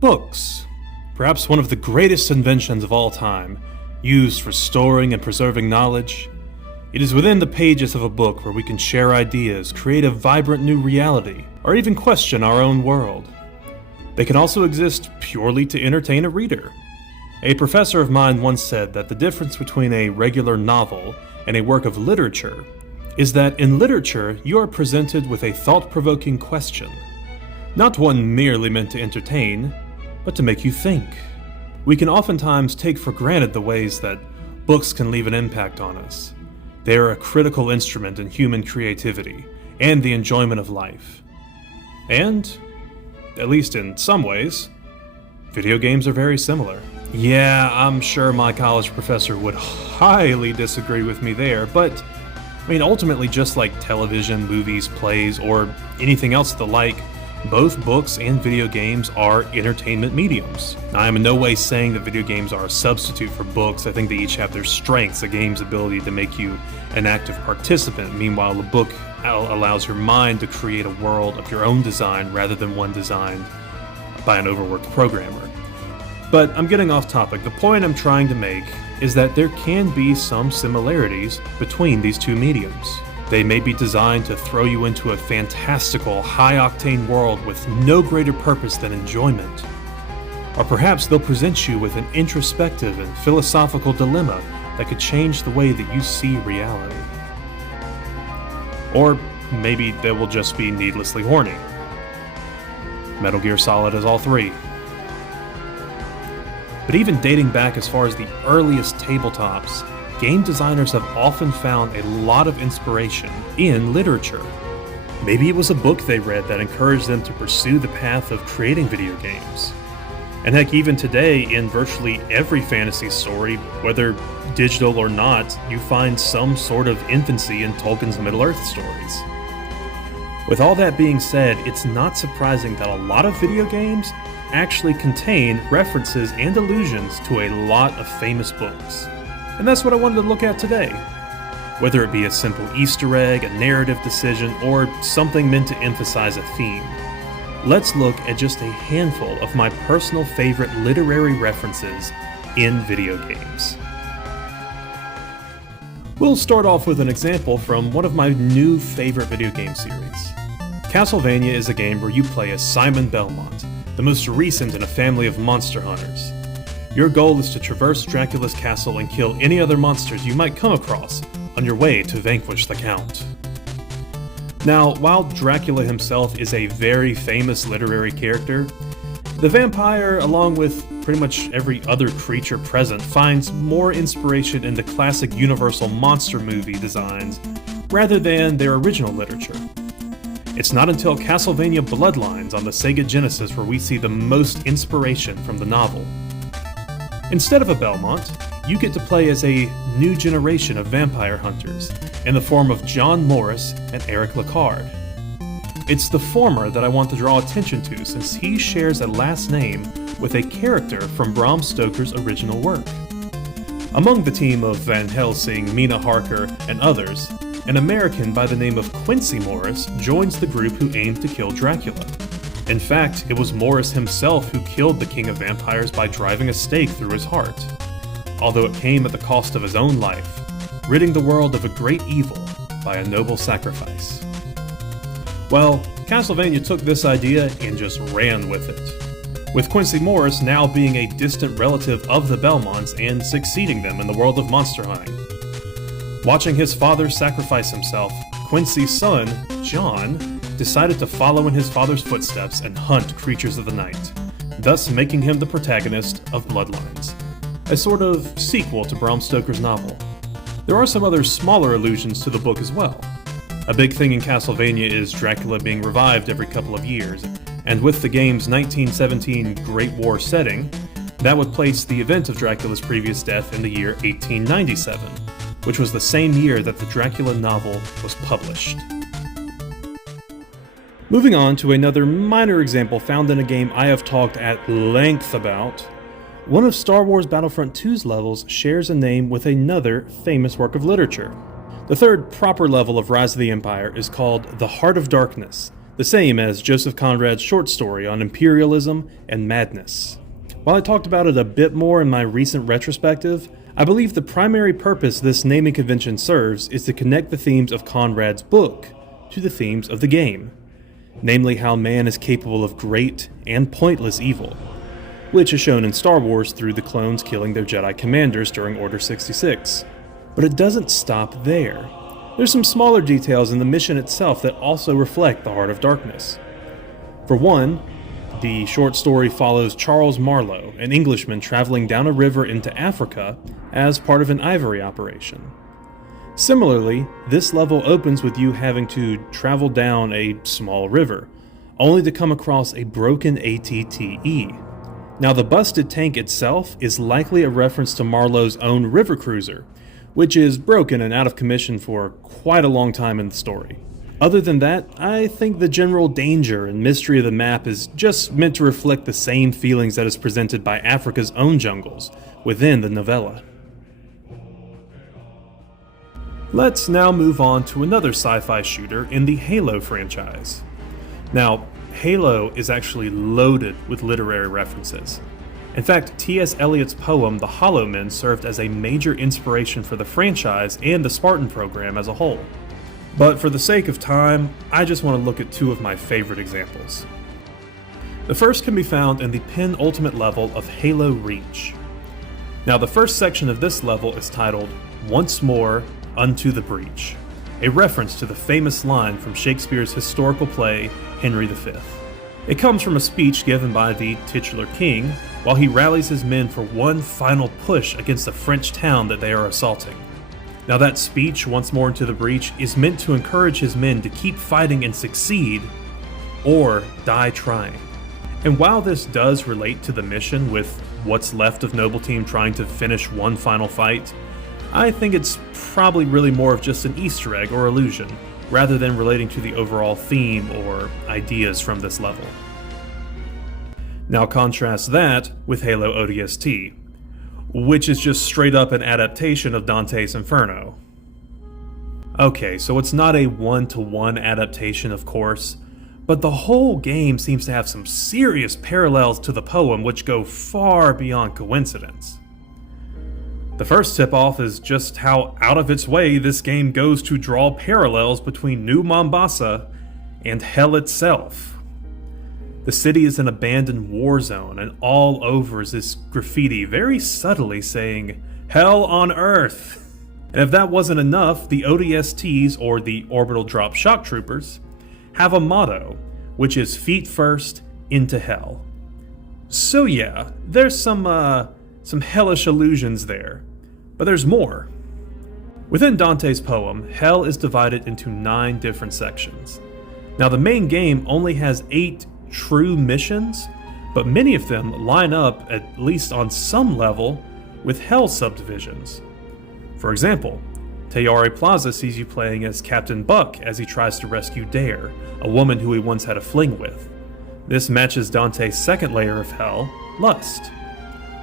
Books, perhaps one of the greatest inventions of all time, used for storing and preserving knowledge. It is within the pages of a book where we can share ideas, create a vibrant new reality, or even question our own world. They can also exist purely to entertain a reader. A professor of mine once said that the difference between a regular novel and a work of literature is that in literature you are presented with a thought-provoking question, not one merely meant to entertain, but to make you think. We can oftentimes take for granted the ways that books can leave an impact on us. They are a critical instrument in human creativity and the enjoyment of life. And, at least in some ways, video games are very similar. Yeah, I'm sure my college professor would highly disagree with me there, but ultimately, just like television, movies, plays, or anything else of the like, both books and video games are entertainment mediums. I am in no way saying that video games are a substitute for books. I think they each have their strengths. A game's ability to make you an active participant. Meanwhile, a book allows your mind to create a world of your own design rather than one designed by an overworked programmer. But I'm getting off topic. The point I'm trying to make is that there can be some similarities between these two mediums. They may be designed to throw you into a fantastical, high-octane world with no greater purpose than enjoyment. Or perhaps they'll present you with an introspective and philosophical dilemma that could change the way that you see reality. Or maybe they will just be needlessly horny. Metal Gear Solid is all three. But even dating back as far as the earliest tabletops, game designers have often found a lot of inspiration in literature. Maybe it was a book they read that encouraged them to pursue the path of creating video games. And heck, even today, in virtually every fantasy story, whether digital or not, you find some sort of infancy in Tolkien's Middle-earth stories. With all that being said, it's not surprising that a lot of video games actually contain references and allusions to a lot of famous books. And that's what I wanted to look at today. Whether it be a simple Easter egg, a narrative decision, or something meant to emphasize a theme, let's look at just a handful of my personal favorite literary references in video games. We'll start off with an example from one of my new favorite video game series. Castlevania is a game where you play as Simon Belmont, the most recent in a family of monster hunters. Your goal is to traverse Dracula's castle and kill any other monsters you might come across on your way to vanquish the Count. Now, while Dracula himself is a very famous literary character, the vampire, along with pretty much every other creature present, finds more inspiration in the classic Universal monster movie designs rather than their original literature. It's not until Castlevania Bloodlines on the Sega Genesis where we see the most inspiration from the novel. Instead of a Belmont, you get to play as a new generation of vampire hunters in the form of John Morris and Eric Lecard. It's the former that I want to draw attention to since he shares a last name with a character from Bram Stoker's original work. Among the team of Van Helsing, Mina Harker, and others, an American by the name of Quincy Morris joins the group who aimed to kill Dracula. In fact, it was Morris himself who killed the King of Vampires by driving a stake through his heart, although it came at the cost of his own life, ridding the world of a great evil by a noble sacrifice. Well, Castlevania took this idea and just ran with it, with Quincy Morris now being a distant relative of the Belmonts and succeeding them in the world of monster hunting. Watching his father sacrifice himself, Quincy's son, John, decided to follow in his father's footsteps and hunt creatures of the night, thus making him the protagonist of Bloodlines, a sort of sequel to Bram Stoker's novel. There are some other smaller allusions to the book as well. A big thing in Castlevania is Dracula being revived every couple of years, and with the game's 1917 Great War setting, that would place the event of Dracula's previous death in the year 1897, which was the same year that the Dracula novel was published. Moving on to another minor example found in a game I have talked at length about, one of Star Wars Battlefront 2's levels shares a name with another famous work of literature. The third proper level of Rise of the Empire is called The Heart of Darkness, the same as Joseph Conrad's short story on imperialism and madness. While I talked about it a bit more in my recent retrospective, I believe the primary purpose this naming convention serves is to connect the themes of Conrad's book to the themes of the game, namely how man is capable of great and pointless evil, which is shown in Star Wars through the clones killing their Jedi commanders during Order 66. But it doesn't stop there. There's some smaller details in the mission itself that also reflect the Heart of Darkness. For one, the short story follows Charles Marlowe, an Englishman traveling down a river into Africa as part of an Ivory operation. Similarly, this level opens with you having to travel down a small river, only to come across a broken ATTE. Now, the busted tank itself is likely a reference to Marlowe's own river cruiser, which is broken and out of commission for quite a long time in the story. Other than that, I think the general danger and mystery of the map is just meant to reflect the same feelings that is presented by Africa's own jungles within the novella. Let's now move on to another sci-fi shooter in the Halo franchise. Now, Halo is actually loaded with literary references. In fact, T.S. Eliot's poem The Hollow Men served as a major inspiration for the franchise and the Spartan program as a whole. But for the sake of time, I just want to look at two of my favorite examples. The first can be found in the penultimate level of Halo Reach. Now, the first section of this level is titled Once More Unto the Breach, a reference to the famous line from Shakespeare's historical play Henry V. It comes from a speech given by the titular king while he rallies his men for one final push against the French town that they are assaulting. Now, that speech, Once More Into the Breach, is meant to encourage his men to keep fighting and succeed, or die trying. And while this does relate to the mission with what's left of Noble Team trying to finish one final fight, I think it's probably really more of just an Easter egg or allusion, rather than relating to the overall theme or ideas from this level. Now contrast that with Halo ODST, which is just straight up an adaptation of Dante's Inferno. Okay, so it's not a one-to-one adaptation, of course, but the whole game seems to have some serious parallels to the poem which go far beyond coincidence. The first tip-off is just how out of its way this game goes to draw parallels between New Mombasa and hell itself. The city is an abandoned war zone, and all over is this graffiti very subtly saying, "Hell on Earth." And if that wasn't enough, the ODSTs, or the Orbital Drop Shock Troopers, have a motto, which is feet first into hell. So yeah, there's some hellish allusions there. But there's more. Within Dante's poem, hell is divided into 9 different sections. Now, the main game only has 8 true missions, but many of them line up, at least on some level, with hell subdivisions. For example, Tayari Plaza sees you playing as Captain Buck as he tries to rescue Dare, a woman who he once had a fling with. This matches Dante's second layer of hell, Lust.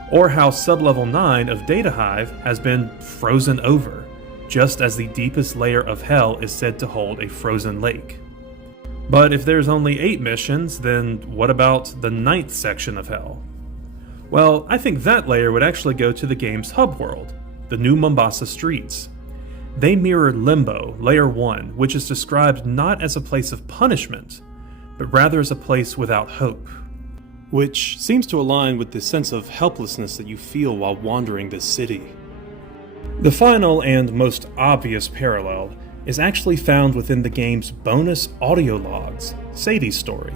Or how sublevel 9 of Data Hive has been frozen over, just as the deepest layer of hell is said to hold a frozen lake. But if there's only 8 missions, then what about the 9th section of hell? Well, I think that layer would actually go to the game's hub world, the New Mombasa streets. They mirror Limbo, Layer 1, which is described not as a place of punishment, but rather as a place without hope. Which seems to align with the sense of helplessness that you feel while wandering this city. The final and most obvious parallel is actually found within the game's bonus audio logs, Sadie's story.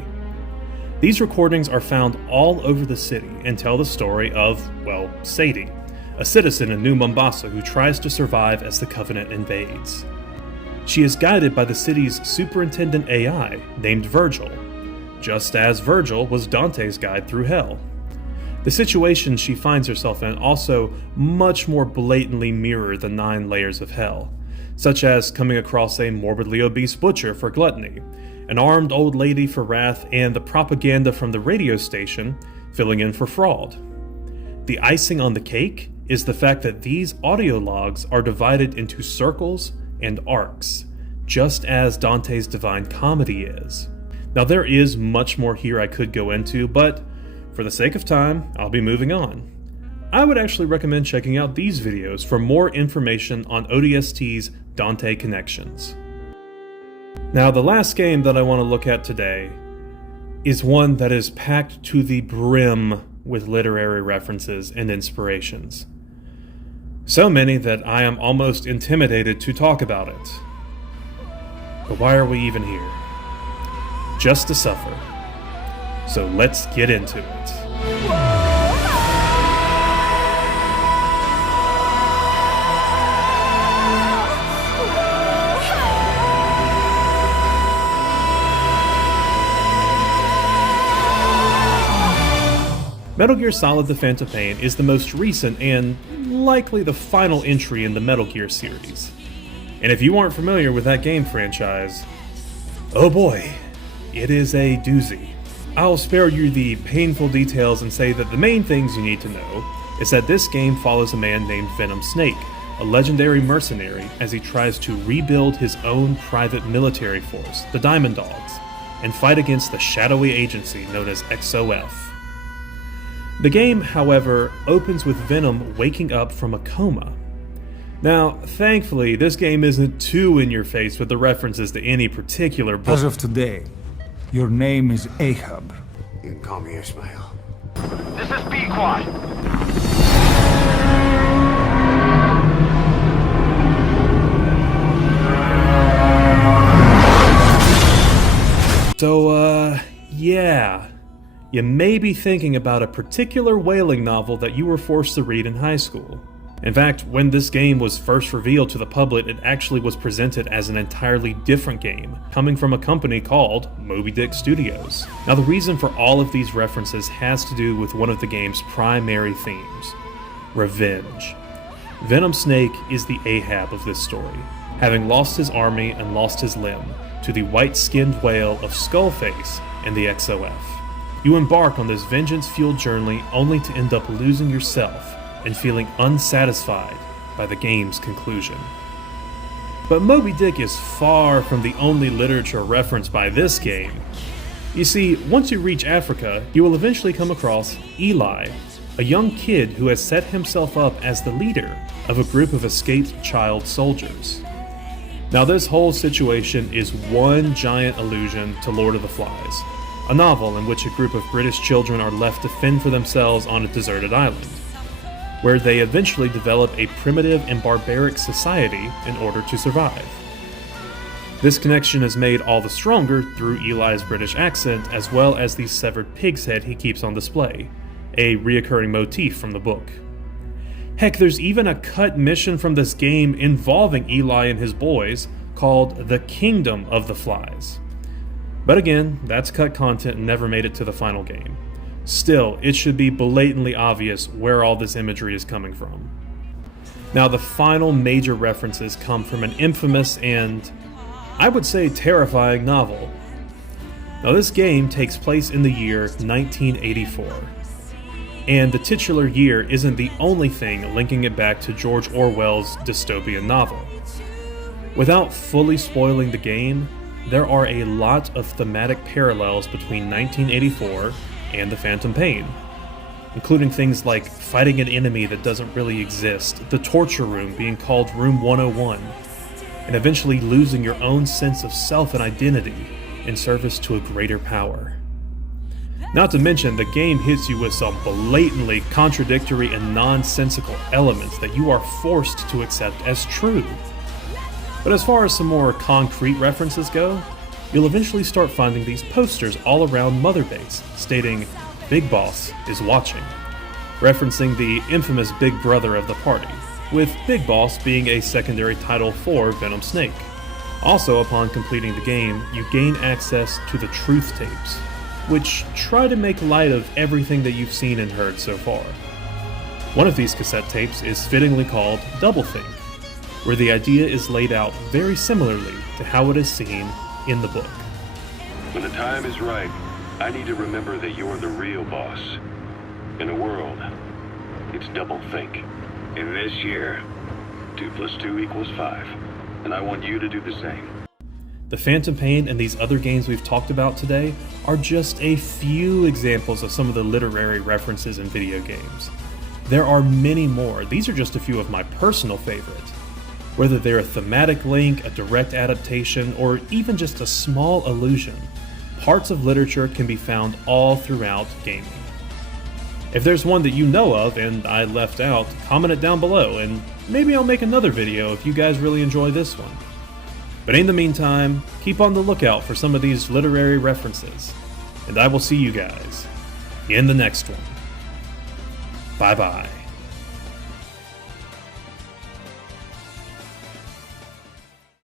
These recordings are found all over the city and tell the story of, well, Sadie, a citizen in New Mombasa who tries to survive as the Covenant invades. She is guided by the city's superintendent AI named Virgil, just as Virgil was Dante's guide through hell. The situations she finds herself in also much more blatantly mirror the 9 layers of hell, such as coming across a morbidly obese butcher for gluttony, an armed old lady for wrath, and the propaganda from the radio station filling in for fraud. The icing on the cake is the fact that these audio logs are divided into circles and arcs, just as Dante's Divine Comedy is. Now there is much more here I could go into, but for the sake of time, I'll be moving on. I would actually recommend checking out these videos for more information on ODST's Dante connections. Now the last game that I want to look at today is one that is packed to the brim with literary references and inspirations. So many that I am almost intimidated to talk about it. But why are we even here? Just to suffer. So let's get into it. Metal Gear Solid: The Phantom Pain is the most recent and likely the final entry in the Metal Gear series. And if you aren't familiar with that game franchise, oh boy, it is a doozy. I'll spare you the painful details and say that the main things you need to know is that this game follows a man named Venom Snake, a legendary mercenary, as he tries to rebuild his own private military force, the Diamond Dogs, and fight against the shadowy agency known as XOF. The game, however, opens with Venom waking up from a coma. Now, thankfully, this game isn't too in your face with the references to any particular book. As of today, your name is Ahab. You can call me Ishmael. This is B-Quad. So, yeah. You may be thinking about a particular whaling novel that you were forced to read in high school. In fact, when this game was first revealed to the public, it actually was presented as an entirely different game, coming from a company called Moby Dick Studios. Now, the reason for all of these references has to do with one of the game's primary themes: revenge. Venom Snake is the Ahab of this story, having lost his army and lost his limb to the white-skinned whale of Skullface and the XOF. You embark on this vengeance-fueled journey only to end up losing yourself and feeling unsatisfied by the game's conclusion. But Moby Dick is far from the only literature referenced by this game. You see, once you reach Africa, you will eventually come across Eli, a young kid who has set himself up as the leader of a group of escaped child soldiers. Now this whole situation is one giant allusion to Lord of the Flies, a novel in which a group of British children are left to fend for themselves on a deserted island, where they eventually develop a primitive and barbaric society in order to survive. This connection is made all the stronger through Eli's British accent, as well as the severed pig's head he keeps on display, a reoccurring motif from the book. Heck, there's even a cut mission from this game involving Eli and his boys called The Kingdom of the Flies. But again, that's cut content and never made it to the final game. Still, it should be blatantly obvious where all this imagery is coming from. Now, the final major references come from an infamous and, I would say, terrifying novel. Now, this game takes place in the year 1984. And the titular year isn't the only thing linking it back to George Orwell's dystopian novel. Without fully spoiling the game, there are a lot of thematic parallels between 1984 and The Phantom Pain, including things like fighting an enemy that doesn't really exist, the torture room being called Room 101, and eventually losing your own sense of self and identity in service to a greater power. Not to mention, the game hits you with some blatantly contradictory and nonsensical elements that you are forced to accept as true. But as far as some more concrete references go, you'll eventually start finding these posters all around Mother Base, stating, "Big Boss is watching," referencing the infamous Big Brother of the party, with Big Boss being a secondary title for Venom Snake. Also, upon completing the game, you gain access to the Truth Tapes, which try to make light of everything that you've seen and heard so far. One of these cassette tapes is fittingly called Doublethink, where the idea is laid out very similarly to how it is seen in the book. When the time is right, I need to remember that you're the real boss. In a world, it's doublethink. In this year, 2 + 2 = 5, and I want you to do the same. The Phantom Pain and these other games we've talked about today are just a few examples of some of the literary references in video games. There are many more. These are just a few of my personal favorites. Whether they're a thematic link, a direct adaptation, or even just a small allusion, parts of literature can be found all throughout gaming. If there's one that you know of and I left out, comment it down below, and maybe I'll make another video if you guys really enjoy this one. But in the meantime, keep on the lookout for some of these literary references, and I will see you guys in the next one. Bye bye.